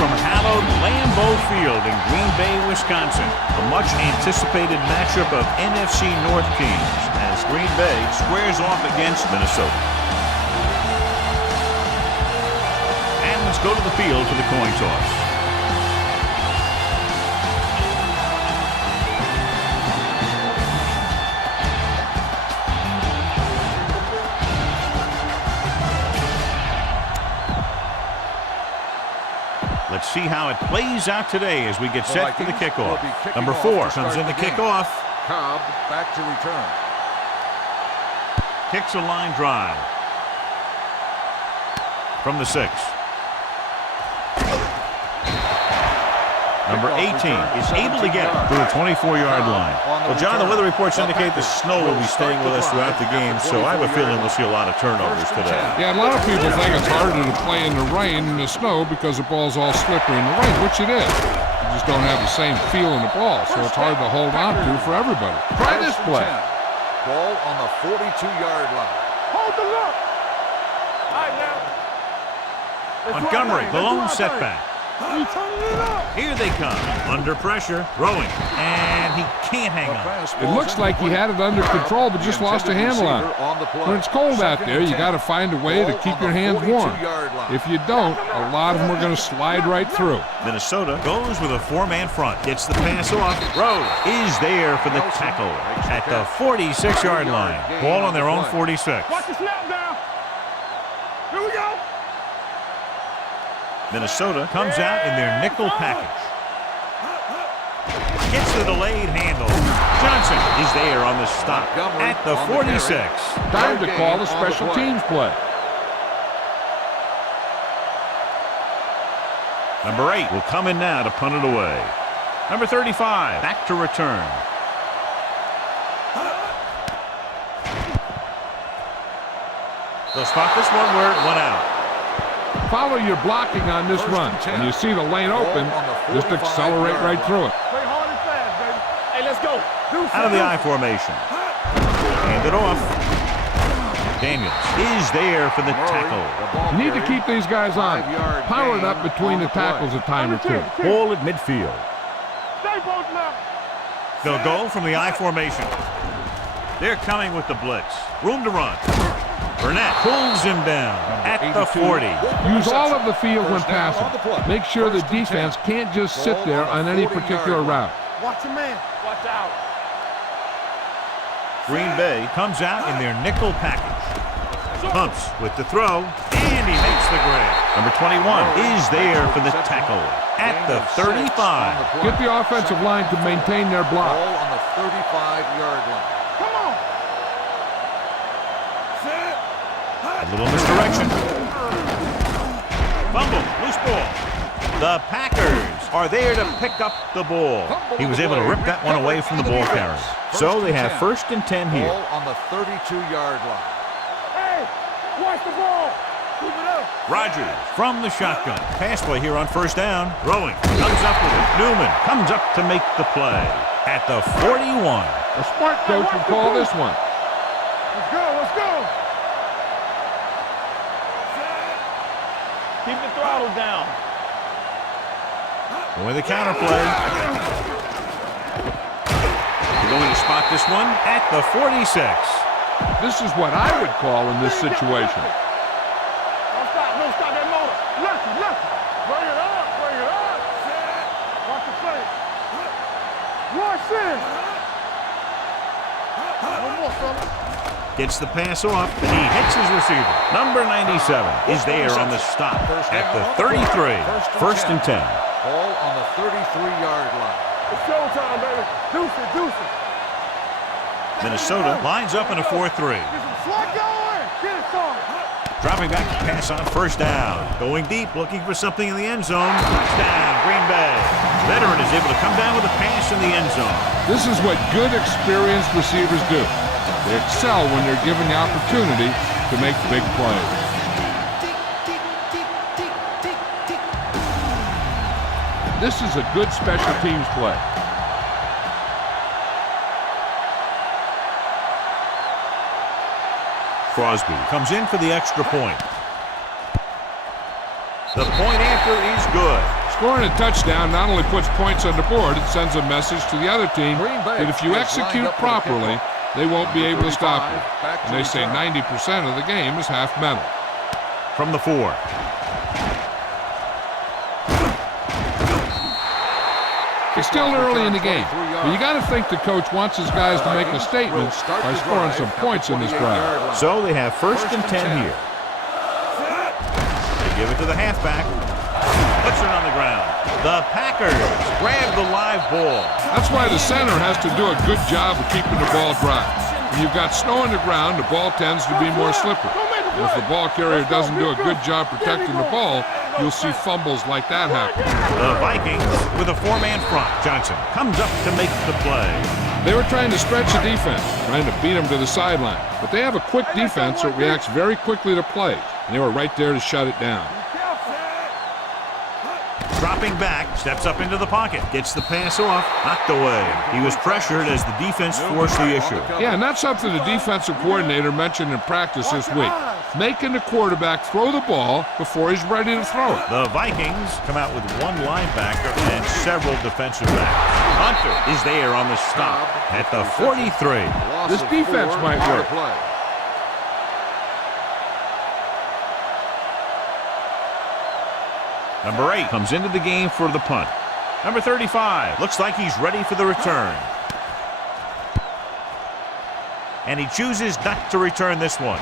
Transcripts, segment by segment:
from hallowed Lambeau Field in Green Bay, Wisconsin. A much-anticipated matchup of NFC North teams as Green Bay squares off against Minnesota. And let's go to the field for the coin toss. Let's see how it plays out today as we get set for the kickoff. Number 4 comes in the kickoff. Cobb back to return. Kicks a line drive. From the 6. Number 18 is able to get to the 24-yard line. Well, John, the weather reports indicate the snow will be staying with us throughout the game, so I have a feeling we'll see a lot of turnovers today. Yeah, a lot of people think it's harder to play in the rain and the snow because the ball's all slippery in the rain, which it is. You just don't have the same feel in the ball, so it's hard to hold on to for everybody. Try this play. Ball on the 42-yard line. Hold the look. All right, now. Montgomery, the lone setback. Here they come, under pressure, throwing, and he can't hang on. It looks like he had it under control, but just lost a handle on it. When it's cold out there, you got to find a way to keep your hands warm. If you don't, a lot of them are going to slide right through. Minnesota goes with a 4-man front, gets the pass off. Rose is there for the tackle at the 46-yard line. Ball on their own 46. Watch the snap down. Here we go. Minnesota comes out in their nickel package. Gets the delayed handle. Johnson is there on the stop at the 46. Time to call a special teams play. Number 8 will come in now to punt it away. Number 35 back to return. They'll spot this one where it went out. Follow your blocking on this run. When you see the lane open, just accelerate right through it. Play hard and fast, baby. Hey, let's go. Out of the I formation. Hand it off. Daniels is there for the tackle. You need to keep these guys on. Power it up between the tackles a time or two. Ball at midfield. Stay both now. They'll go from the I formation. They're coming with the blitz. Room to run. Burnett pulls him down at the 40. Use all of the field when passing. Make sure the defense can't just sit there on any particular route. Watch your man. Watch out. Green Bay comes out in their nickel package. Pumps with the throw, and he makes the grab. Number 21 is there for the tackle at the 35. Get the offensive line to maintain their block. Ball on the 35-yard line. Come on. A little misdirection. Fumble, loose ball. The Packers are there to pick up the ball. He was able to rip that one away from the ball carrier. So they have 1st and 10 here. Ball on the 32-yard line. Hey, watch the ball. Keep it up. Rodgers from the shotgun. Pass play here on 1st down. Throwing. Comes up with it. Newman comes up to make the play at the 41. A smart coach would call this one. Let's go. Let's go. Keep the throttle down. Going the counter play. We're going to spot this one at the 46. This is what I would call in this situation. Don't stop. Don't stop that motor. Lucky. Bring it up. Watch the play. Watch this. One more, fella. Gets the pass off, and he hits his receiver. Number 97 is there on the stop at the 33. 1st and 10. Ball on the 33-yard line. It's showtime, baby. Deuce it. Minnesota lines up in a 4-3. Get some slug going. Get it started. Dropping back to pass on 1st down. Going deep, looking for something in the end zone. Touchdown, Green Bay. Veteran is able to come down with a pass in the end zone. This is what good, experienced receivers do. They excel when they're given the opportunity to make big plays. This is a good special teams play. Crosby comes in for the extra point. The point after is good. Scoring a touchdown not only puts points on the board, it sends a message to the other team that if you execute properly, they won't be able to stop you. And they say 90% of the game is half mental. From the 4. It's still early in the game, but you got to think the coach wants his guys to make a statement by scoring some points in this drive. So they have 1st and 10 here. They give it to the halfback. Puts it on the ground. The Packers grab the live ball. That's why the center has to do a good job of keeping the ball dry. When you've got snow on the ground, the ball tends to be more slippery. And if the ball carrier doesn't do a good job protecting the ball, you'll see fumbles like that happen. The Vikings with a 4-man front. Johnson comes up to make the play. They were trying to stretch the defense, trying to beat them to the sideline. But they have a quick defense that reacts very quickly to plays, and they were right there to shut it down. Dropping back, steps up into the pocket, gets the pass off, knocked away. He was pressured as the defense forced the issue. Yeah, and that's something the defensive coordinator mentioned in practice this week. Making the quarterback throw the ball before he's ready to throw it. The Vikings come out with 1 linebacker and several defensive backs. Hunter is there on the stop at the 43. This defense might work. Number 8 comes into the game for the punt. Number 35 looks like he's ready for the return. And he chooses not to return this one.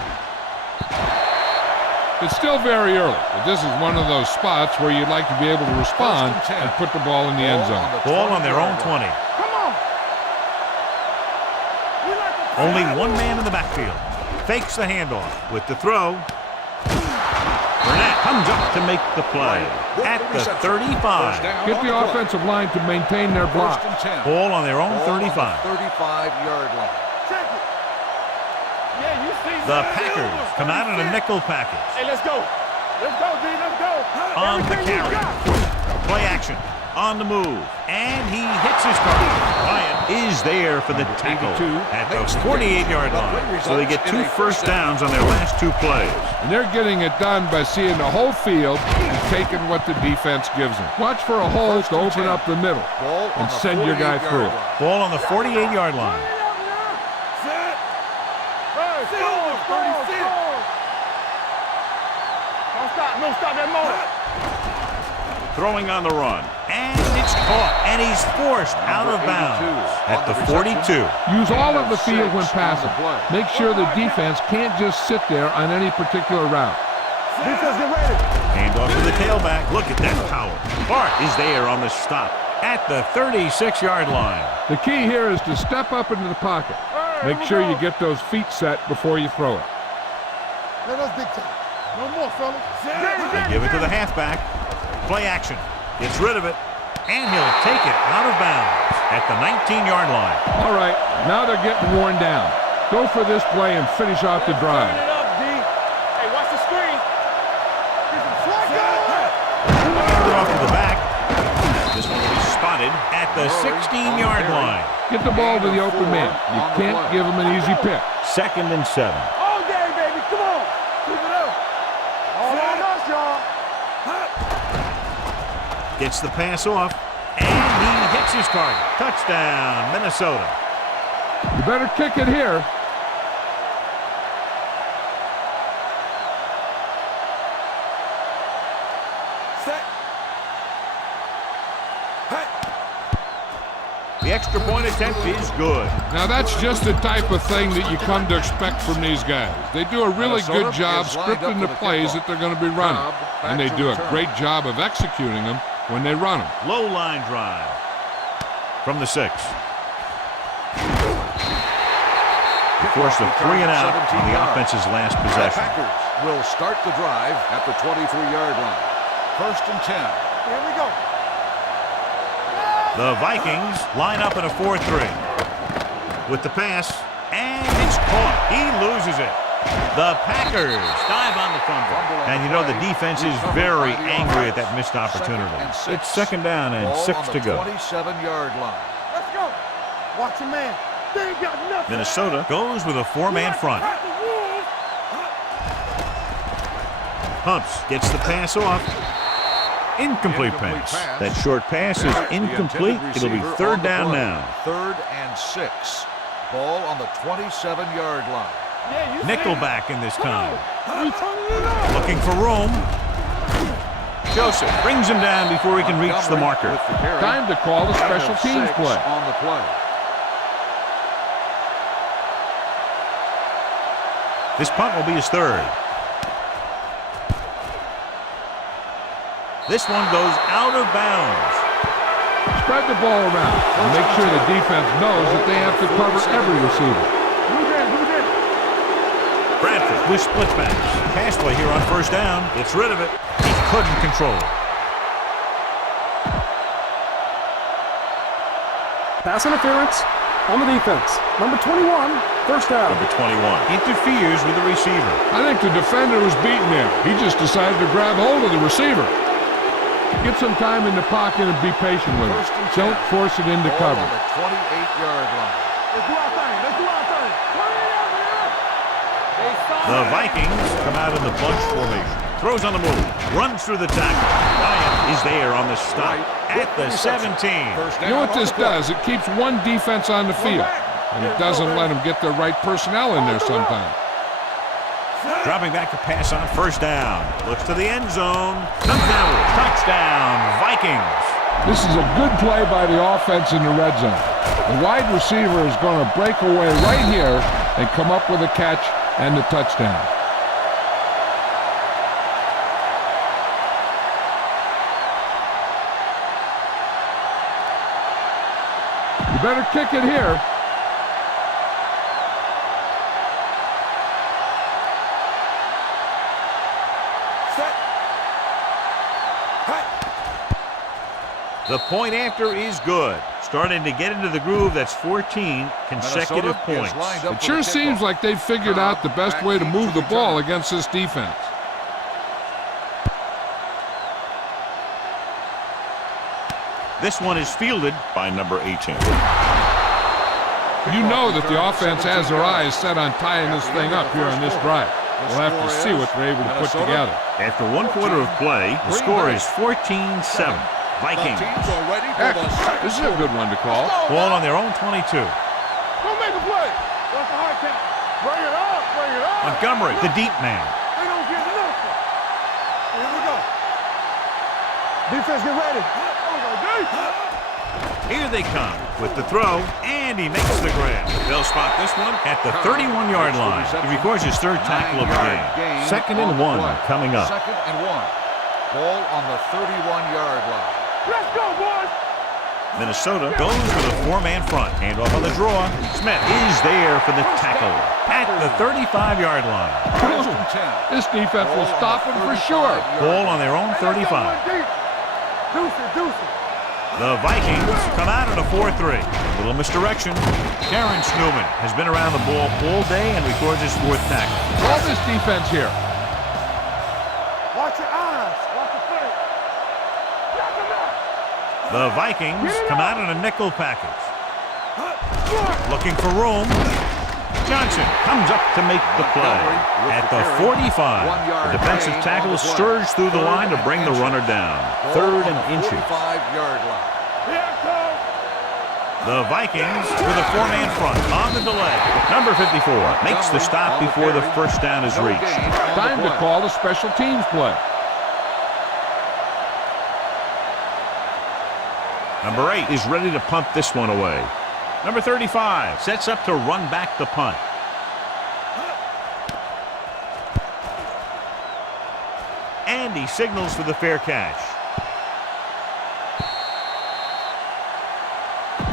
It's still very early, but this is one of those spots where you'd like to be able to respond and put the ball in the end zone. Ball on their own 20. Come on. Only 1 man in the backfield. Fakes the handoff with the throw. Burnett comes up to make the play at the 35. Get the offensive line to maintain their block. Ball on their own 35. 35-yard line. The Packers come out in a nickel package. Hey, let's go. Let's go, D. Let's go. On the carry. Play action. On the move. And he hits his target. Bryant is there for the tackle at the 48-yard line. So they get 2 first downs on their last 2 plays. And they're getting it done by seeing the whole field and taking what the defense gives them. Watch for a hole to open up the middle and send your guy through it. Ball on the 48-yard line. Don't stop that motor. Throwing on the run. And it's caught. And he's forced out of bounds at the 42. Use all of the field when passing. Make sure the defense can't just sit there on any particular route. Defense, get ready. Hand off to the tailback. Look at that power. Bart is there on the stop at the 36-yard line. The key here is to step up into the pocket. Make sure you get those feet set before you throw it. Let us big time. No more, fellas. They give it to the halfback. Play action. Gets rid of it. And he'll take it out of bounds at the 19-yard line. All right, now they're getting worn down. Go for this play and finish off the drive. Hey, watch the screen. Off to the back. This one will be spotted at the 16-yard line. Get the ball to the open man. You can't give him an easy pick. 2nd and 7. All day, baby. Come on. Keep it up. All on us, y'all. Gets the pass off. And he hits his target. Touchdown, Minnesota. You better kick it here. The extra point attempt is good. Now that's just the type of thing that you come to expect from these guys. They do a really good job scripting the plays that they're going to be running. And they do a great job of executing them when they run them. Low line drive from the 6. Forced a 3 and out on the offense's last possession. The Packers will start the drive at the 23-yard line. 1st and 10. Here we go. The Vikings line up in a 4-3. With the pass, and it's caught. He loses it. The Packers dive on the fumble. And you know the defense is very angry at that missed opportunity. It's 2nd down and 6 to go. 27-yard line. Let's go. Watch your man. They ain't got nothing. Minnesota goes with a 4-man front. Humps gets the pass off. Incomplete pass. That short pass is incomplete. It'll be third down now. 3rd and 6. Ball on the 27-yard line. Nickelback in this time. Looking for room. Joseph brings him down before he can reach the marker. Time to call the special teams play. On the play. This punt will be his third. This one goes out of bounds. Spread the ball around and make sure the defense knows that they have to cover every receiver. Bradford with split backs. Pass play here on first down. Gets rid of it. He couldn't control it. Pass interference on the defense. Number 21, first down. Number 21 Interferes with the receiver. I think the defender was beaten there. He just decided to grab hold of the receiver. Get some time in the pocket and be patient with it. Don't force it into Ball cover. on the 28-yard line. Let's do our thing. Let's do our thing. The Vikings come out in the bunch formation. Throws on the move. Runs through the tackle. Ryan is there on the stop at the 17. You know what this does? It keeps one defense on the field, and it doesn't let them get the right personnel in there sometimes. Dropping back to pass on first down. Looks to the end zone. Comes down with it. Touchdown, Vikings. This is a good play by the offense in the red zone. The wide receiver is going to break away right here and come up with a catch and the touchdown. You better kick it here. The point after is good. Starting to get into the groove. That's 14 consecutive points. It sure seems like they've figured out the best way to move the ball against this defense. This one is fielded by number 18. You know that the offense has their eyes set on tying this thing up here on this drive. We'll have to see what they're able to put together. after one quarter of play. The score is 14-7. Vikings. Heck, this is a good one to call. Ball on their own 22. Go make a play. What's the hard count? Bring it up, bring it up. Montgomery, the deep man. They don't get nothing. Here we go. Defense, get ready. Here they come with the throw, and he makes the grab. They'll spot this one at the 31-yard line. He records his third tackle of the game. 2nd and 1 coming up. 2nd and 1. Ball on the 31-yard line. Let's go, boys. Minnesota goes for the four-man front. Hand off on the draw. Smith is there for the tackle at the 35-yard line. This defense will stop them for sure. Ball on their own 35. Deuce it. The Vikings come out at a 4-3. Little misdirection. Terrence Newman has been around the ball all day and records his 4th tackle. All this defense here. Watch your eyes. Watch your face. The Vikings come out in a nickel package. Looking for room. Johnson comes up to make the play. At the 45, the defensive tackle surged through the line to bring the runner down. 3rd and inches. 45-yard line. The Vikings with a four-man front on the delay. Number 54 makes the stop before the first down is reached. Time to call the special teams play. Number 8 is ready to punt this one away. Number 35 sets up to run back the punt. And he signals for the fair catch.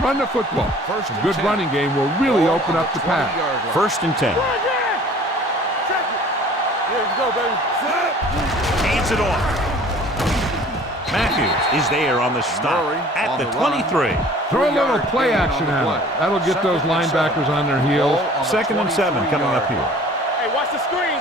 Run the football. A good running game will really open up the pass. 1st and 10. Here we go, baby. Hands it off. Matthews is there on the stop at the 23. Throw a little play action at him. That'll get those linebackers on their heels. 2nd and 7 coming up here. Hey, watch the screen.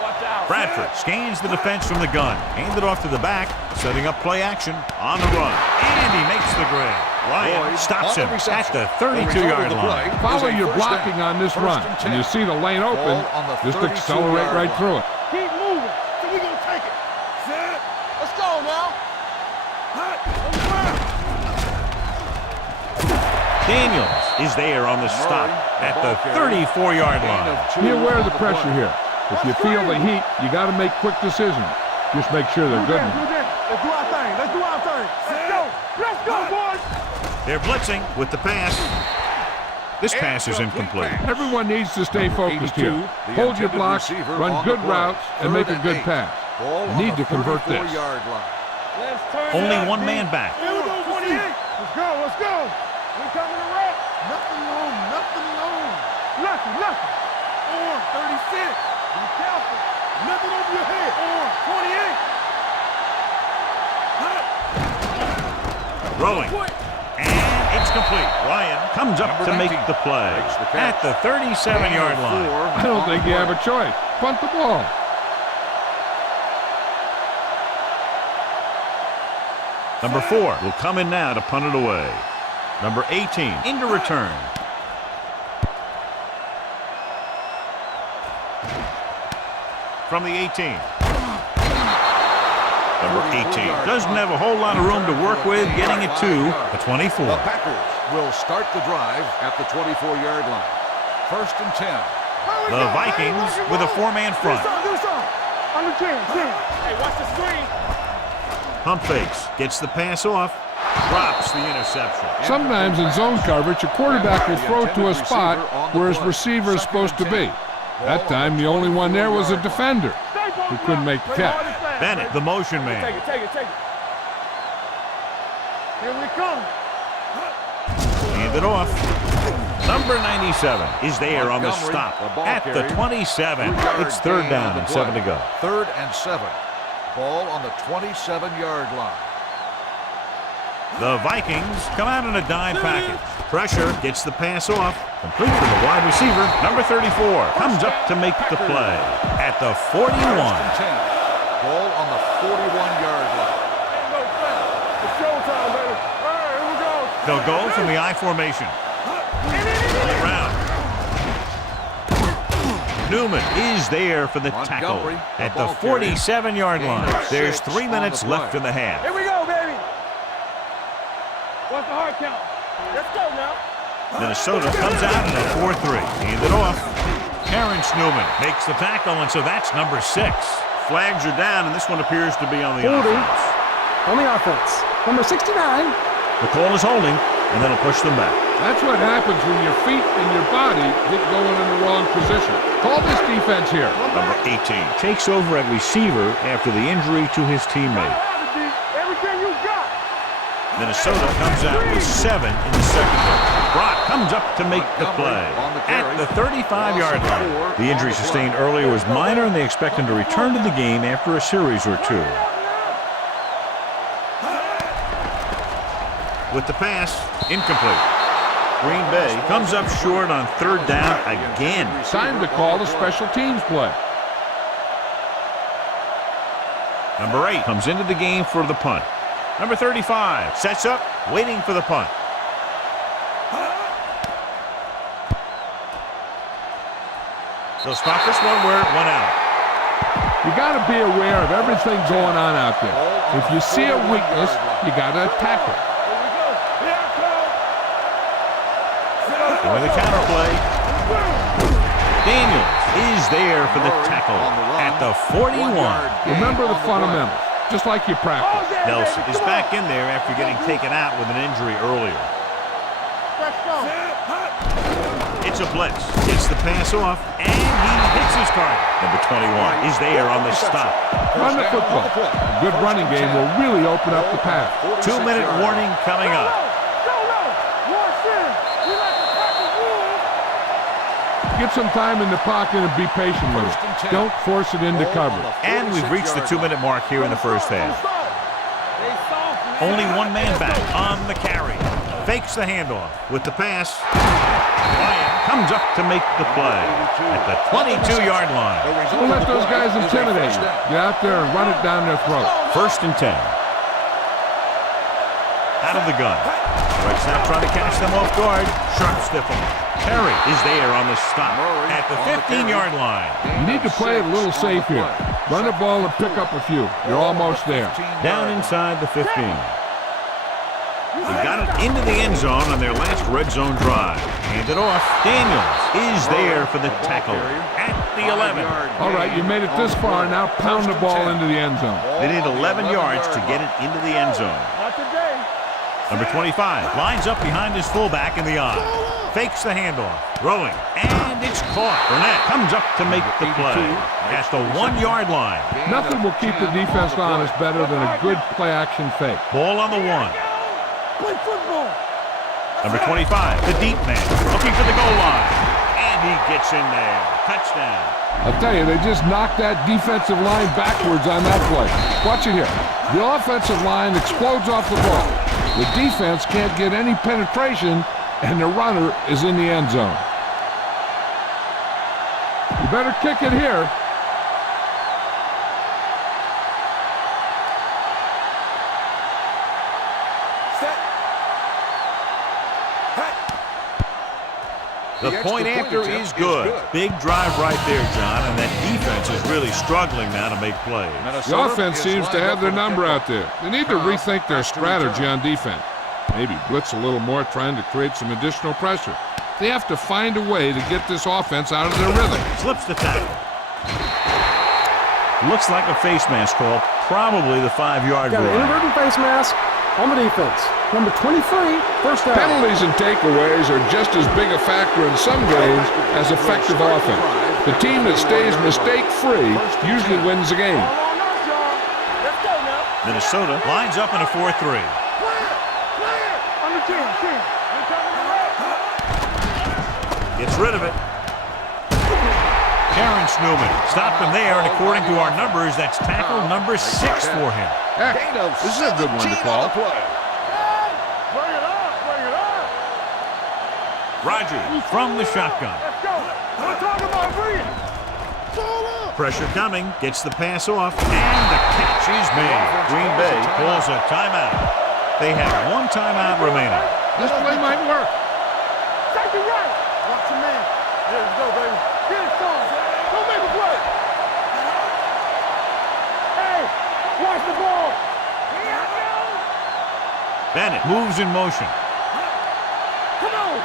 Watch out. Bradford scans the defense from the gun. Hand it off to the back, setting up play action on the run. And he makes the grab. Ryan stops him at the 32-yard line. Follow your blocking on this run. When you see the lane open, just accelerate right through it. Keep moving. So we're going to take it. Let's go now. Daniels is there on the stop at the 34-yard line. Be aware of the pressure here. If you feel the heat, you got to make quick decisions. Just make sure they're good ones. Let's do our thing. Let's do our thing. Let's go. Let's go, boys. They're blitzing with the pass. This pass is incomplete. Everyone needs to stay focused here. Hold your blocks, run good routes, and make a good pass. You need to convert this. Only one man back. Let's go. Let's go. We coming to wreck. Nothing long. Nothing long. Nothing. Nothing. On 36. Be careful. Nothing over your head. On 28. Rolling. And it's complete. Ryan comes up to make the play at the 37-yard line. I don't think you have a choice. Punt the ball. Number 4 will come in now to punt it away. Number 18 into return. From the 18. Number 18 doesn't have a whole lot of room to work with, getting it to the 24. The Packers will start the drive at the 24-yard line. 1st and 10. The Vikings with a 4-man front. Do something. On the 10. Hey, watch the screen. Pump fakes, gets the pass off, drops the interception. Sometimes in zone coverage, a quarterback will throw to a spot where his receiver is supposed to be. That time, the only one there was a defender who couldn't make the catch. Bennett, the motion man. Take it. Here we come. Hand it off. Number 97 is there on the stop at the 27. It's 3rd down and 7 to go. 3rd and 7. Ball on the 27-yard line. The Vikings come out in a dime package. Pressure gets the pass off. Complete to the wide receiver. Number 34 comes up to make the play at the 41. 1st and 10. Ball on the 41-yard line. It's showtime, baby. All right, here we go. They'll go from the I formation. Around. Newman is there for the tackle at the 47-yard line. There's 3 minutes left in the half. Here we go, baby. What's the hard count? Let's go now. Minnesota comes out in a 4-3. Hand it off. Terrence Newman makes the tackle, and so that's number 6. Flags are down, and this one appears to be on the offense. On the offense. Number 69. The call is holding, and then it'll push them back. That's what happens when your feet and your body get going in the wrong position. Call this defense here. Number 18 takes over at receiver after the injury to his teammate. Everything you got. Minnesota comes out with 7 in the secondary. Brock comes up to make the play at the 35-yard line. The injury sustained earlier was minor, and they expect him to return to the game after a series or 2. With the pass, incomplete. Green Bay comes up short on 3rd down again. Time to call the special teams play. Number 8 comes into the game for the punt. Number 35 sets up, waiting for the punt. They'll stop this one where it went out. You got to be aware of everything going on out there. If you see a weakness, you got to attack it. Going the counter play. Daniels is there for the tackle at the 41. Remember the fundamentals, just like you practice. Nelson is back in there after getting taken out with an injury earlier. It's a blitz. Gets the pass off, and he hits his target. Number 21 is there on the stop. Run the football. A good running game will really open up the path. 2-minute warning coming up. Get some time in the pocket and be patient with it. Don't force it into coverage. And we've reached the 2-minute mark here in the first half. Only one man back on the carry. Fakes the handoff with the pass. Ryan comes up to make the play at the 22-yard line. Don't let those guys intimidate you. Get out there and run it down their throat. 1st and 10. Out of the gun. Right snap trying to catch them off guard. Sharp stiff him. Perry is there on the stop at the 15-yard line. You need to play it a little safe here. Run the ball and pick up a few. You're almost there. Down inside the 15. He got it into the end zone on their last red zone drive. Hand it off. Daniels is there for the tackle at the 11. All right, you made it this far. Now pound the ball into the end zone. They need 11 yards to get it into the end zone. Not today. Number 25 lines up behind his fullback in the eye. Fakes the handoff. Throwing. And it's caught. Burnett comes up to make the play at the 1-yard line. Nothing will keep the defense honest better than a good play-action fake. Ball on the 1. Play football. Number 25, the deep man, looking for the goal line. And he gets in there. Touchdown. I'll tell you, they just knocked that defensive line backwards on that play. Watch it here. The offensive line explodes off the ball. The defense can't get any penetration, and the runner is in the end zone. You better kick it here. The point after is good. Big drive right there, John, and that defense is really struggling now to make plays. The offense seems to have their number out there. They need to rethink their strategy on defense. Maybe blitz a little more, trying to create some additional pressure. They have to find a way to get this offense out of their rhythm. Slips the tackle. Looks like a face mask call, probably the 5-yard Got an line. inadvertent face mask on the defense. Number 23, first down. Penalties and takeaways are just as big a factor in some games as effective offense. The team that stays mistake-free usually wins the game. All on us, y'all. Let's go now. Minnesota lines up in a 4-3. Play it. Under 10. We coming to wreck. Gets rid of it. Terrence Newman stopped him there, and according to our numbers, that's tackle number 6 for him. Heck, this is a good one to call. Bring it up. Rogers from the shotgun. Let's go. We're talking about bringing. Pressure coming, gets the pass off, and the catch is made. Green Bay calls a timeout. They have 1 timeout remaining. This play might work. Take it right. Watch your man. There you go, baby. Get it going. Don't make a play. Hey, watch the ball. Bennett moves in motion. Come on.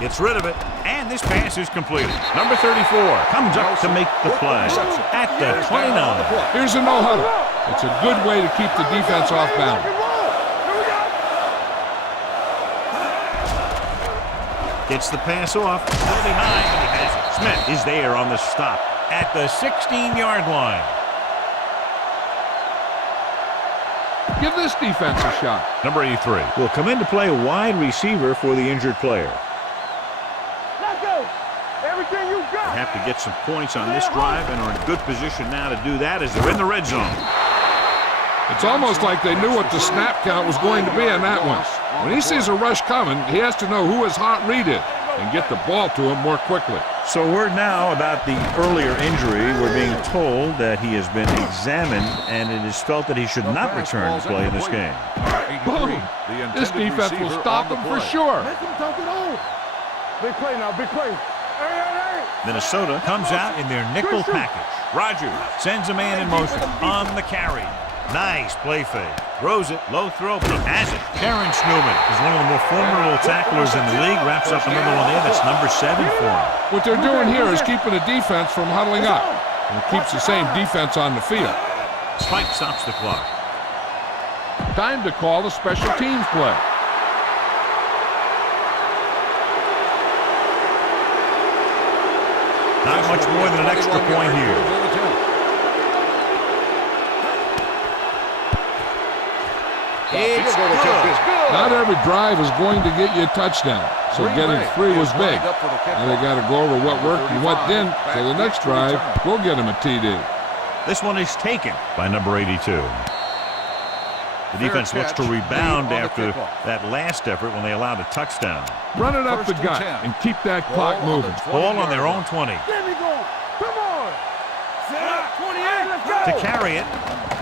Gets rid of it, and this pass is completed. Number 34 comes up to make the play at the 29. Here's a no-huddle. It's a good way to keep the defense off balance. Here we go. Gets the pass off. Still behind, and he has it. Smith is there on the stop at the 16-yard line. Give this defense a shot. Number 83 Will come in to play wide receiver for the injured player. Let's go. Everything you got. have to get some points on this drive and are in good position now to do that as they're in the red zone. It's almost like they knew what the snap count was going to be on that one. When he sees a rush coming, he has to know who his hot read is and get the ball to him more quickly. So word now about the earlier injury. We're being told that he has been examined and it is felt that he should not return to play in this game. Boom! This defense will stop him for sure. Make him dump it on. Big play now, big play. Hey. Minnesota comes out in their nickel package. Rogers sends a man in motion on the carry. Nice play fake. Throws it, low throw, but he has it. Terrence Newman is one of the more formidable tacklers in the league. Wraps up another one there. That's number 7 for him. What they're doing here is keeping the defense from huddling up. And it keeps the same defense on the field. Spike stops the clock. Time to call the special teams play. Not much more than an extra point here. It's good. Not every drive is going to get you a touchdown, so getting 3 was big. Now they got to go over what worked and what didn't, so the next drive, we'll get him a TD. This one is taken by number 82. The defense looks to rebound after that last effort when they allowed a touchdown. Run it up the gut and keep that clock moving. Ball on their own 20. There we go. Come on. 28. Let's go. To carry it,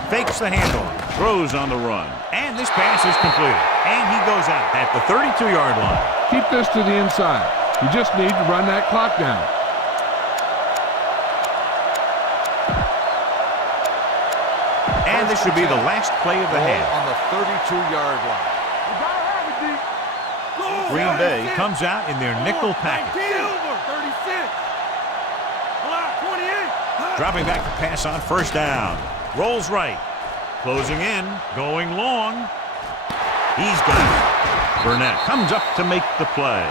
fakes the handoff, throws on the run, and this pass is completed. And he goes out at the 32-yard line. Keep this to the inside. You just need to run that clock down. And this should be the last play of the Ball half. on the 32-yard line. You gotta have it, D. Go. Green Bay comes out in their nickel package. Silver, 36. Block, 28. Dropping back to pass on first down. Rolls right. Closing in. Going long. He's got it. Burnett comes up to make the play.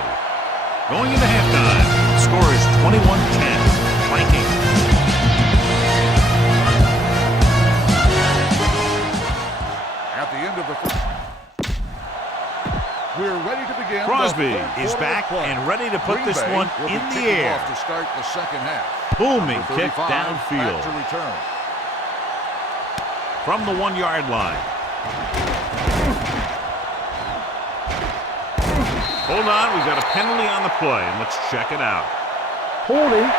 Going into halftime. The score is 21-10. Vikings. At the end of the first. We're ready to begin. Crosby the third is quarter back of play. and ready to put Green this Bay one will be in the kicking air. off to start the second half. Booming Number kick 35 downfield. back to return. From the 1-yard line. Hold on, we've got a penalty on the play, and let's check it out. Holding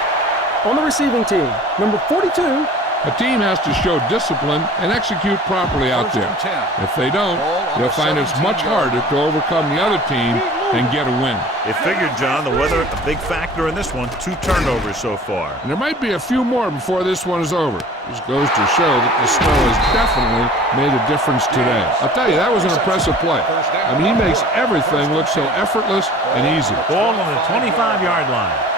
on the receiving team. Number 42. A team has to show discipline and execute properly out First there. and 10. If they don't, Ball on they'll the find it's much 17-yard harder to overcome the other team and get a win. It figured, John, the weather a big factor in this one. 2 turnovers so far. And there might be a few more before this one is over. This goes to show that the snow has definitely made a difference today. I'll tell you, that was an impressive play. I mean, he makes everything look so effortless and easy. Ball on the 25-yard line.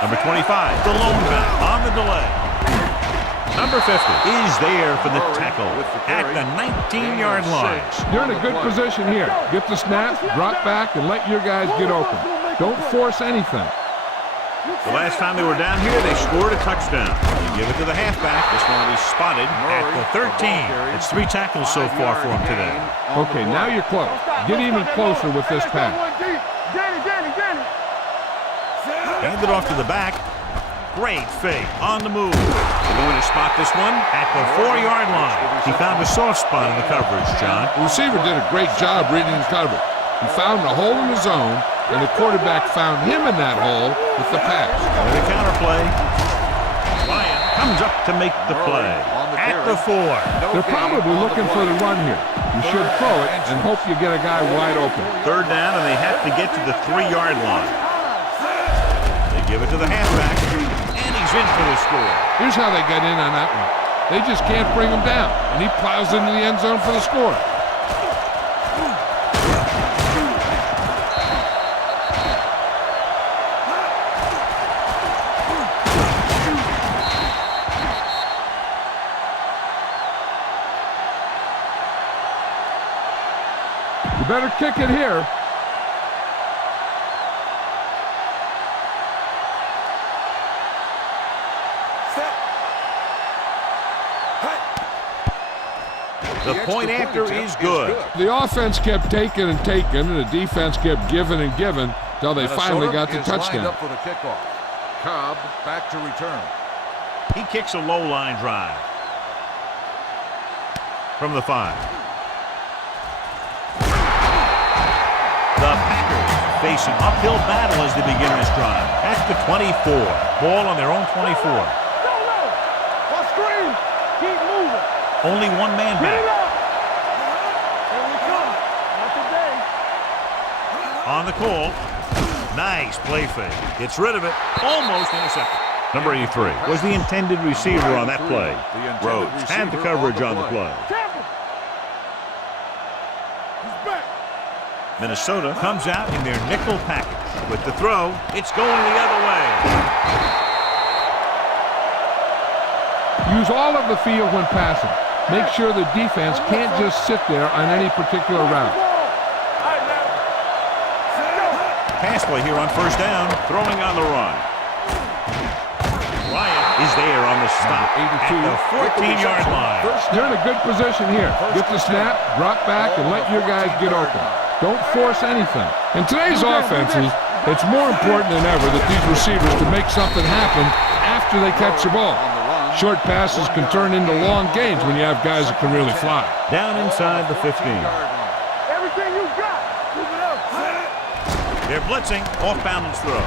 Number 25, the lone back on the delay. Number 50 is there for the tackle at the 19-yard line. You're in a good position here. Get the snap, drop back, and let your guys get open. Don't force anything. The last time they were down here, they scored a touchdown. They give it to the halfback. This one will be spotted at the 13. It's 3 tackles so far for him today. Okay, now you're close. Get even closer with this pass. Hand it off to the back. Great fake on the move. They're going to spot this one at the 4-yard line. He found a soft spot in the coverage, John. The receiver did a great job reading the coverage. He found a hole in the zone, and the quarterback found him in that hole with the pass. And the counter play. Ryan comes up to make the play at the 4. They're probably looking for the run here. You should throw it and hope you get a guy wide open. 3rd down, and they have to get to the 3-yard line. They give it to the halfback, and he's in for the score. Here's how they got in on that one. They just can't bring him down, and he plows into the end zone for the score. You better kick it here. The point after is good. The offense kept taking and taking, and the defense kept giving and giving until they finally got the Minnesota is touchdown. lined up for the kickoff. Cobb back to return. He kicks a low line drive. From the 5. The Packers face an uphill battle as they begin this drive. At the 24. Ball on their own 24. Only one man back. On the call. Nice play fake. Gets rid of it. Almost intercepted. Number 83 was the intended receiver on that play. Rhodes had the coverage on the play. Minnesota comes out in their nickel package. With the throw, it's going the other way. Use all of the field when passing. Make sure the defense can't just sit there on any particular route. Pass play here on 1st down. Throwing on the run. Ryan is there on the stop at the 14-yard line. You're in a good position here. Get the snap, drop back, and let your guys get open. Don't force anything. In today's offenses, it's more important than ever that these receivers can make something happen after they catch the ball. Short passes can turn into long gains when you have guys that can really fly. Down inside the 15. Everything you got. Move it up. They're blitzing. Off balance throw.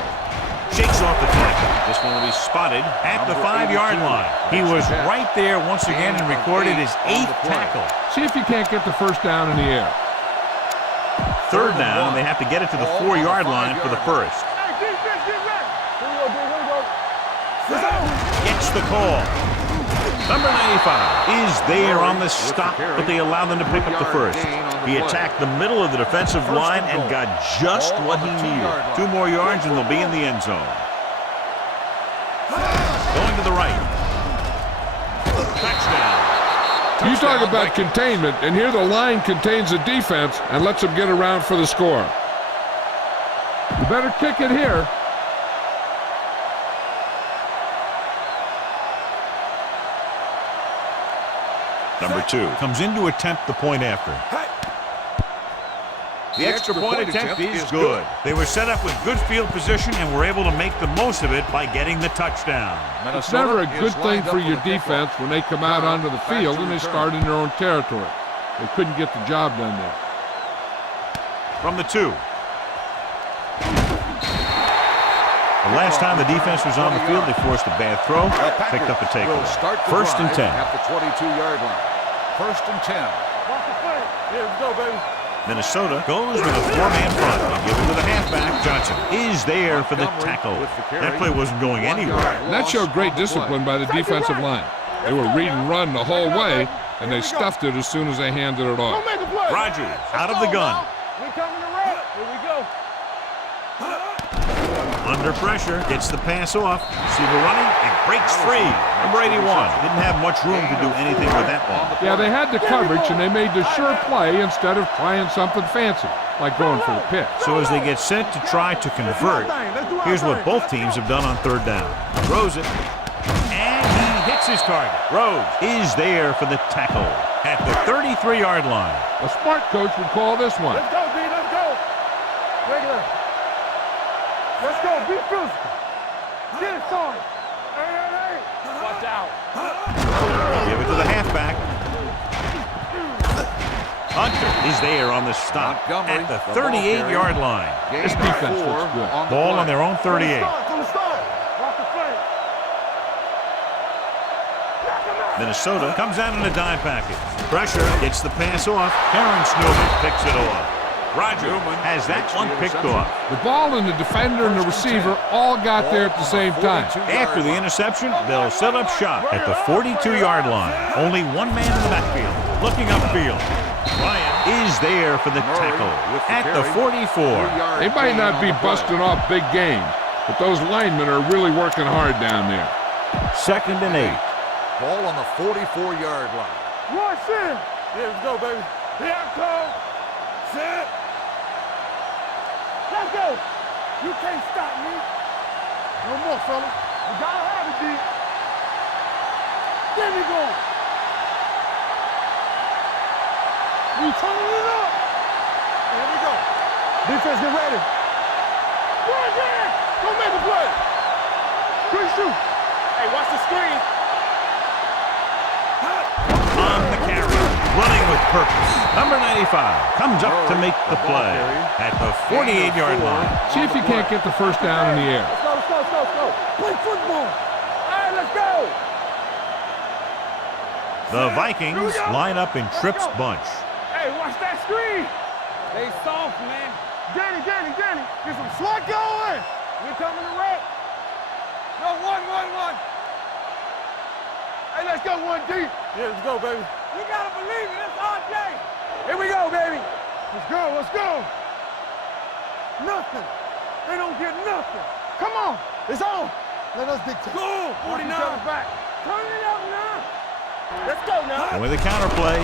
Shakes off the tackle. This one will be spotted at the 5-yard line. He was right there once again and recorded his 8th tackle. See if you can't get the 1st down in the air. 3rd down, and they have to get it to the 4-yard line for the 1st. Hey, defense, get ready. Here we go, D. Here we go. Gets the call. Number 95 is there on the stop, but they allow them to pick up the first. He attacked the middle of the defensive line and got just what he needed. 2 more yards and they'll be in the end zone. Going to the right. Touchdown. You talk about containment, and here the line contains the defense and lets them get around for the score. You better kick it here. Number 2 comes in to attempt the point after. The extra point attempt is good. They were set up with good field position and were able to make the most of it by getting the touchdown. It's never a good thing for your defense when they come out onto the field and they start in their own territory. They couldn't get the job done there. From the 2. The last time the defense was on the field, they forced a bad throw, picked up a takeaway. First and 10. At the 22-yard line. First and 10. Here we go, baby. Minnesota goes with a 4-man front. They give it to the halfback. Johnson is there for the tackle. That play wasn't going anywhere. That showed great discipline by the defensive line. They were read and run the whole way, and they stuffed it as soon as they handed it off. Rodgers out of the gun. We coming to wreck. Here we go. Under pressure, gets the pass off. Receiver running, it breaks free. Number 81 didn't have much room to do anything with that ball. Yeah, they had the coverage, and they made the sure play instead of trying something fancy, like going for the pick. So as they get set to try to convert, here's what both teams have done on 3rd down. Throws it, and he hits his target. Rhodes is there for the tackle at the 33-yard line. A smart coach would call this one. Let's go, B. Let's go. Regular. Let's go. Be physical. Get it started. Hey. Watch out. Give it to the halfback. Hunter is there on the stop at the 38-yard line. This defense looks good. Ball on their own 38. From the start. Walk the flank. Minnesota comes out in a dime package. Pressure gets the pass off. Terrence Newman picks it off. Roger has that one picked off. The ball and the defender and the receiver all got there at the same time. After the interception, they'll set up shop at the 42-yard line. Only one man in the backfield. Looking upfield. Ryan is there for the tackle at the 44. They might not be busting off big games, but those linemen are really working hard down there. 2nd and 8. Ball on the 44-yard line. One sit. Here we go, baby. Here I come. Sit. Let's go. You can't stop me. No more, fella. You gotta have it, D. There we go. We turning it up. Here we go. Defense, get ready. Run, yeah. Don't make a play. Good shoot. Hey, watch the screen. On the carry, running with purpose. Number 95 comes up to make the play at the 48-yard line. See if you can't get the first down in the air. Let's go. Play football. All right, let's go. The Vikings line up in Tripp's bunch. Hey, watch that screen. They soft, man. Danny. Get some SWAT going. We're coming to wreck. No, one. Hey, let's go, 1D. Yeah, let's go, baby. You gotta believe it. It's RJ. Here we go, baby. Let's go. Nothing. They don't get nothing. Come on. It's on. Let us dictate. Go, 49. Back. Turn it up now. Let's go now. And with a counterplay.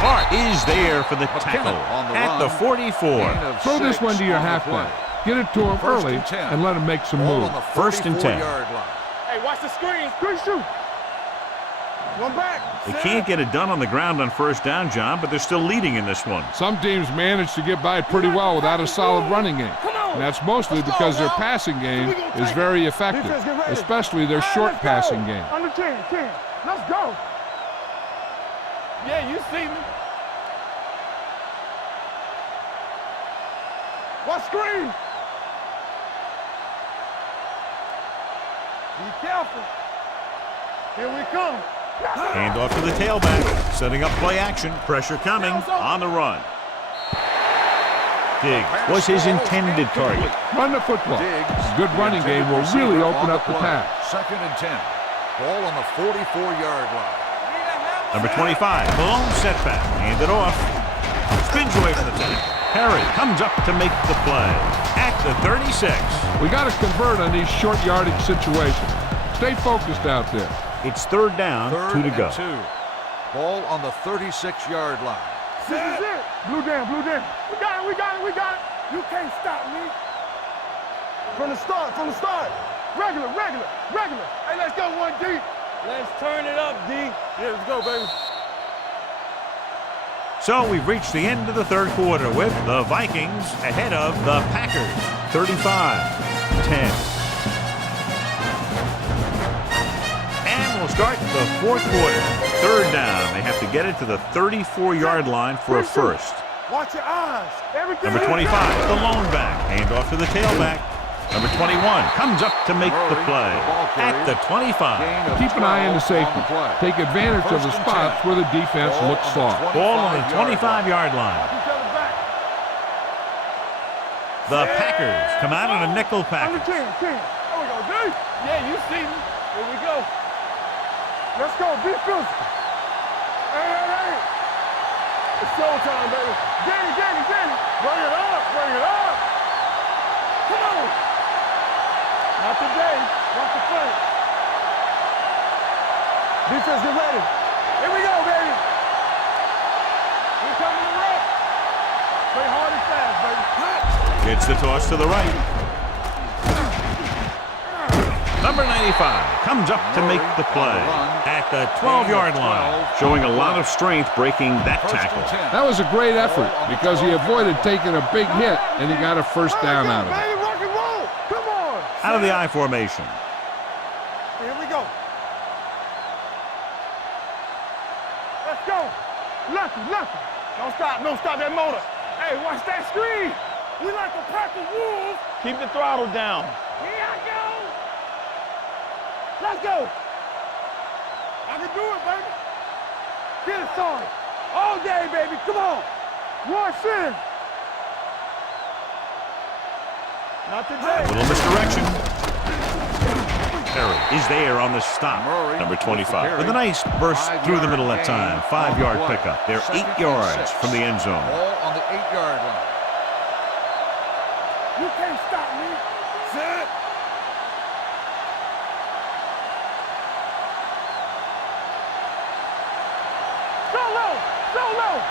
Hart is there for the tackle at the 44. Throw this one to your halfback. Get it to him early and let him make some moves. 1st and 10. Hey, watch the screen. Good shoot. One back. They can't get it done on the ground on 1st down, John, but they're still leading in this one. Some teams manage to get by pretty well without a solid running game. And that's mostly because their passing game is very effective, especially their short passing game. Under 10. Let's go. Yeah, you see me. What screen? Be careful. Here we come. Hand off to the tailback, setting up play action. Pressure coming on the run. Diggs was his intended target. Run the football. A good running game will really open up the pass. 2nd and 10. Ball on the 44-yard line. Number 25, blown setback. Hand it off. Spins away from the tackle. Perry comes up to make the play at the 36. We got to convert on these short yardage situations. Stay focused out there. It's 3rd down, 2 to go. 2. Ball on the 36-yard line. This is it. Blue down, blue down. We got it, we got it, we got it. You can't stop me. From the start, from the start. Regular, regular, regular. Hey, let's go one deep. Let's turn it up, D. Yeah, let's go, baby. So we've reached the end of the 3rd quarter with the Vikings ahead of the Packers, 35-10. And we'll start the 4th quarter. 3rd down. They have to get it to the 34-yard line for a first. Watch your eyes. Everything. Number 25, the lone back. Hand off to the tailback. Number 21 comes up to make the play at the 25. Keep an eye on the safety. Take advantage of the spots where the defense looks soft. Ball on the 25-yard line. The Packers come out on a nickel Under package. 10, 10. There we go, D. Yeah, you see me. Here we go. Let's go. Be physical. Hey, hey, hey. It's showtime, baby. Danny, Danny, Danny. Bring it up, bring it up. Come on. Not today. Watch the front. Defense, get ready. Here we go, baby. We're coming to run. Play hard and fast, baby. Gets the toss to the right. Number 95 comes up to make the play at the 12-yard line, showing a lot of strength breaking that tackle. That was a great effort because he avoided taking a big hit and he got a first down out of it. Baby, rock and roll. Come on. Out of the I formation. Here we go. Let's go. Lucky, lucky. Don't stop that motor. Hey, watch that screen. We like a pack of wolves. Keep the throttle down. Here I go. Let's go. I can do it, baby. Get it started. All day, baby. Come on. Rush in. Not today. A little misdirection. Perry is there on the stop. Number 25 with a nice burst through the middle that time. 5-yard pickup. They're 8 yards from the end zone. Ball on the 8-yard line. You can't stop me. Sit. Solo.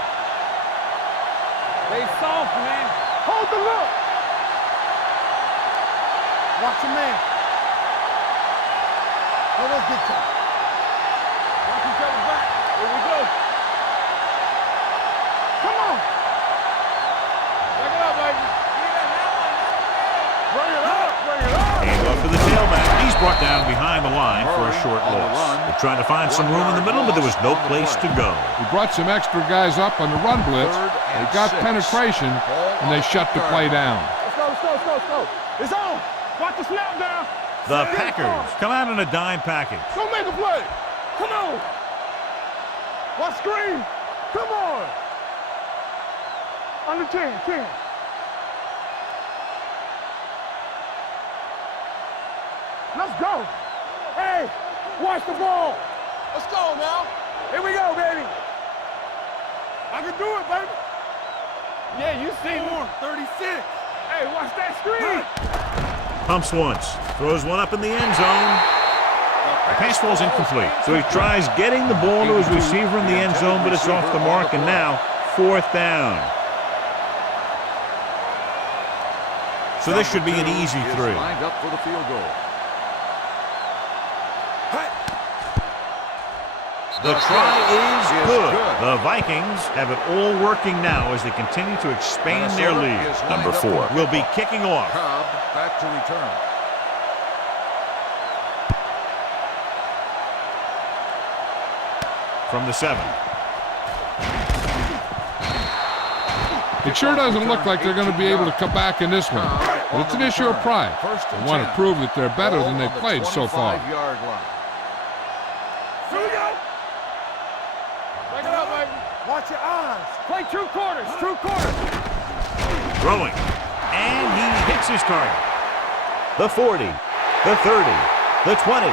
They soft, man. Hold the look. Watch your man. Oh, let's get to it. Watch each other back. Here we go. Come on. Back it up, baby. Bring it up, bring it up. Hand off to the tailback. He's brought down behind the line for a short loss. They're trying to find some room in the middle, but there was no place to go. He brought some extra guys up on the run blitz. They got penetration, and they shut the play down. Let's go. It's on. Watch the snap down. The Packers come out on a dime package. Go make a play. Come on. Watch screen. Come on. Under 10. Let's go. Hey, watch the ball. Let's go now. Here we go, baby. I can do it, baby. Yeah, you see more. 36. Hey, watch that screen. Pumps once, throws one up in the end zone. The pass ball's incomplete, so he tries getting the ball to his receiver in the end zone, but it's off the mark, and now 4th down. So this should be an easy 3. Lined up for the field goal. The try is good. The Vikings have it all working now as they continue to expand their lead. Number 4 will be kicking off. Cobb back to return. From the 7. It sure doesn't look like they're going to be able to come back in this one. But it's an issue of pride. They want to prove that they're better than they've played so far. Watch your eyes. Play 2 quarters. Throwing. And he hits his target. The 40, the 30, the 20,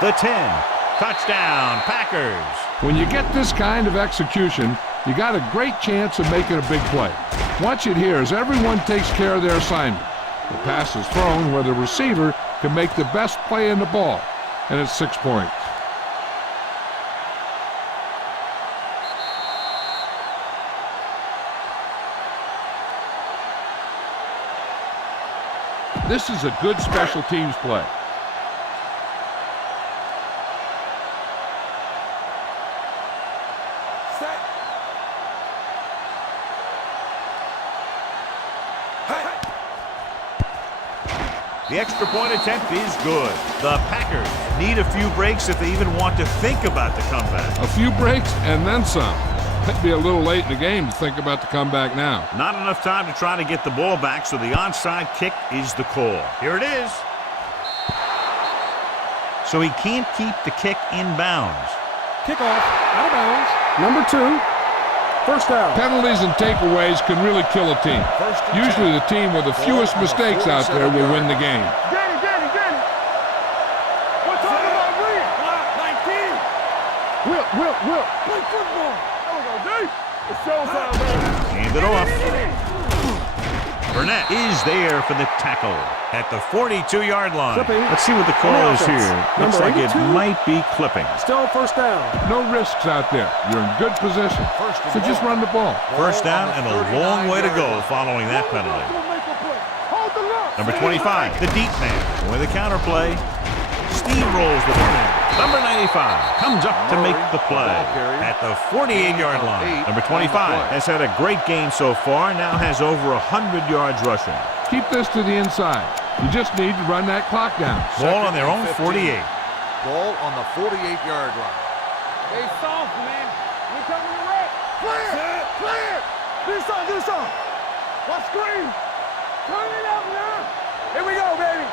the 10. Touchdown, Packers. When you get this kind of execution, you got a great chance of making a big play. Watch it here as everyone takes care of their assignment. The pass is thrown where the receiver can make the best play in the ball, and it's 6 points. This is a good special teams play. The extra point attempt is good. The Packers need a few breaks if they even want to think about the comeback. A few breaks and then some. Might be a little late in the game to think about the comeback now. Not enough time to try to get the ball back, so the onside kick is the call. Here it is. So he can't keep the kick in bounds. Kickoff, out of bounds. Number 2, first down. Penalties and takeaways can really kill a team. Usually the team with the fewest mistakes out there will win the game. Danny. We're talking about Reed. 19. Will. Play football. There we go, D. It's showtime, baby. Hand it off. Burnett is there for the tackle at the 42-yard line. Clipping. Let's see what the call is here. Looks Number like it 82. might be clipping. Still first down. No risks out there. You're in good position. So just run the ball. First down and a long way to go following that penalty. Hold the look. Number 25, the deep man. With a counter play, steamrolls the man. Number 95 comes up to make the play at the 48-yard line. Number 25 has had a great game so far, now has over 100 yards rushing. Keep this to the inside. You just need to run that clock down. Ball on their own 48. Ball on the 48-yard line. Hey, soft, man. We coming to red. Clear. Do some. Watch screen. Turn it up now. Here we go, baby.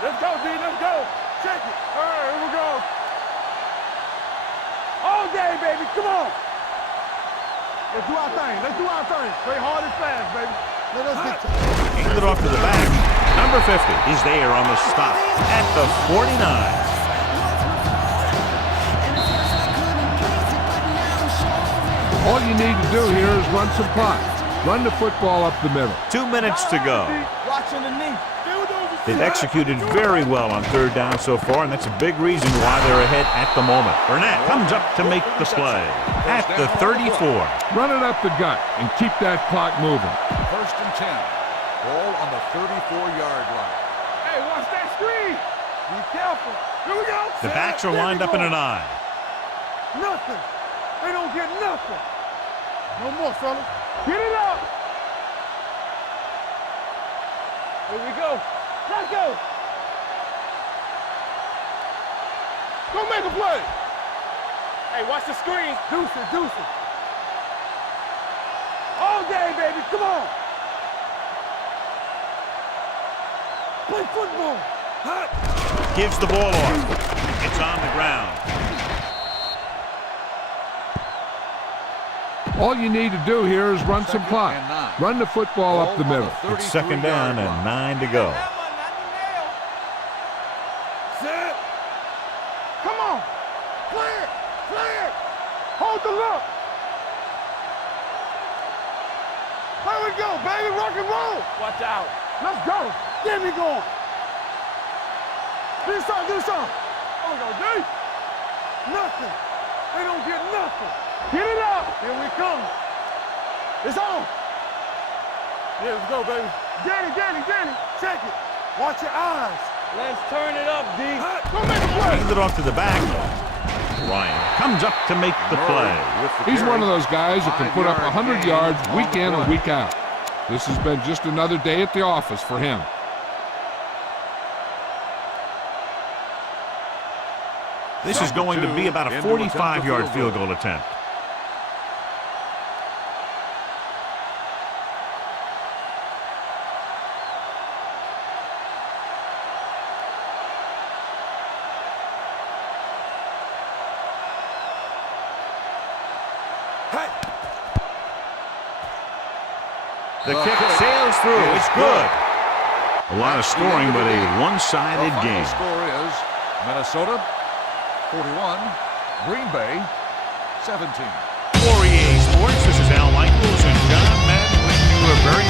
Let's go, D. Let's go. Check it. All right, here we go. All day, baby. Come on. Let's do our thing. Play hard and fast, baby. Let us get Hand it off to the back. Number 50 is there on the stop at the 49. All you need to do here is run some clock. Run the football up the middle. 2 minutes to go. watching the knee. They've executed very well on third down so far, and that's a big reason why they're ahead at the moment. Burnett comes up to make the play at the 34. Run it up the gut and keep that clock moving. First and 10. Ball on the 34-yard line. Hey, watch that screen. Be careful. Here we go. The backs are lined up in an eye. Nothing. They don't get nothing. No more, fellas. Get it up. Here we go. Let's go. Go make a play. Hey, watch the screen. Deuce it. All day, baby. Come on. Play football. Hot. Gives the ball off. It's on the ground. All you need to do here is run some clock. Run the football up the middle. It's second down and 9 to go. Set. Come on. Clear. Hold the look. Here we go, baby. Rock and roll. Watch out. Let's go. Get me going. Do something. Oh, we go, D. Nothing. They don't get nothing. Get it up. Here we come. It's on. Here we go, baby. Danny. Check it. Watch your eyes. Let's turn it up, D. Go make a play. Hands it off to the back. Ryan comes up to make the play. He's one of those guys that can put up 100 yards week in and week out. This has been just another day at the office for him. This is going to be about a 45-yard field goal attempt. The kick sails through. It's good. A lot of scoring, but a one-sided The game. final score is Minnesota 41, Green Bay 17. For EA Sports, this is Al Michaels and John Madden wishing you a very